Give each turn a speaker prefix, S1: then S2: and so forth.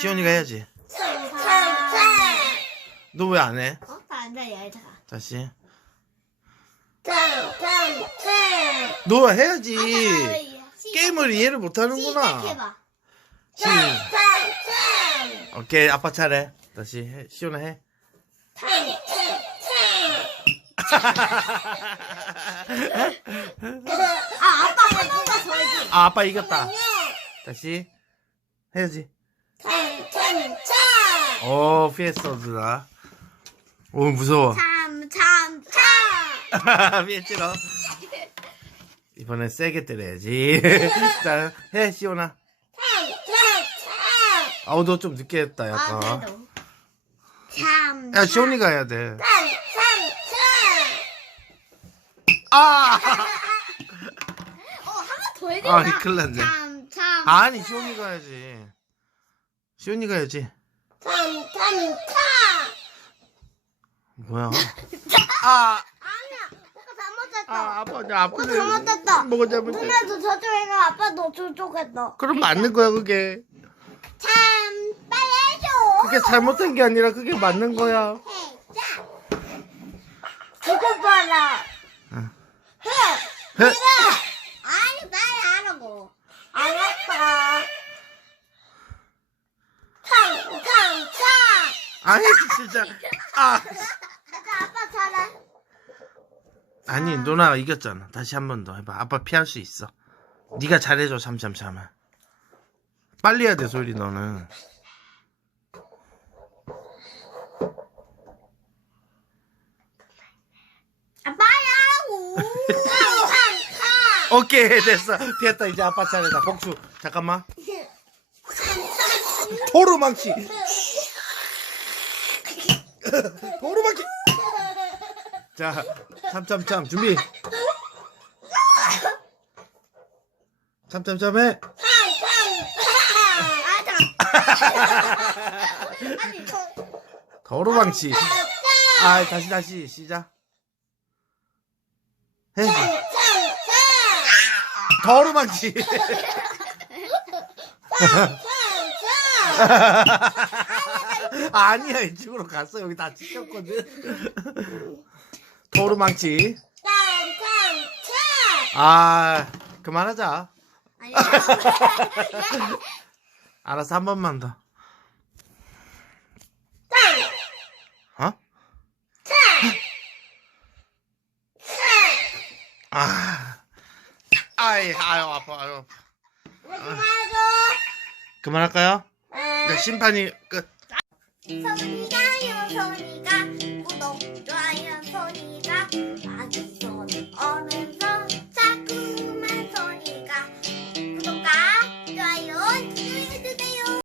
S1: 시온이가 해야지. 너 왜 안 해?
S2: 어? 나안 돼, 얘들아.
S1: 다시. 너 해야지. 게임을 이해를 못 하는구나.
S2: 시작해봐.
S1: 시. 오케이, 아빠 차례. 다시 해. 시온아 해.
S2: 아, 아빠 한 번만 더 해줘.
S1: 아, 아빠 이겼다. 다시. 해야지. 오, 피했어, 누나. 오, 무서워.
S2: 참, 참, 참.
S1: 피했지러. 이번엔 세게 때려야지. 자, 해, 시온아. 아우, 너 좀 늦게 했다,
S2: 아,
S1: 약간.
S2: 그래도. 참.
S1: 야, 시온이가 해야 돼. 아!
S2: 어, 한 번더 해줘.
S1: 아, 이 큰일 났네.
S2: 참, 참.
S1: 아니, 시온이가 해야지. 시온이가 해야지. 뭐야? 아,
S2: 아니야. 내가 잘못했어.
S1: 아, 아빠, 나 아빠.
S2: 너 잘못했다.
S1: 뭐가 잘못했어?
S2: 누나도 저쪽에 가. 아빠 너 저쪽에 너.
S1: 그럼 맞는 거야, 그게.
S2: 참, 빨리 해줘.
S1: 그게 잘못한 게 아니라 그게 맞는 거야.
S2: 해. 자. 그거 봐라.
S1: 응.
S2: 해.
S1: 해.
S2: 아니, 빨리 하라고. 알았어. 참, 참, 참.
S1: 아니, 진짜. 아.
S2: 자, 아빠 잘해.
S1: 아니, 누나가 이겼잖아. 다시 한 번 더 해봐. 아빠 피할 수 있어. 네가 잘해줘, 참참참을. 빨리 해야 돼, 소리 너는.
S2: 아, 참.
S1: 오케이, 됐어. 피했다. 이제 아빠 차례다. 복수. 잠깐만. 도루망치. 도루망치. 자, 참참참 준비. 참참참 해.
S2: 아니, 저,
S1: 도루망치. 아, 다시 다시 시작. 해. 도루망치. 아니야 이쪽으로 갔어 여기 다 찢겼거든. 도루망치. 아 그만하자.
S2: 아니,
S1: 알았어 한 번만 더. 어? 아, 아이 아유 아파 아유. 아파. 그만할까요? 네, 심판이 끝.
S2: 소니가요, 소니가 구독, 좋아요.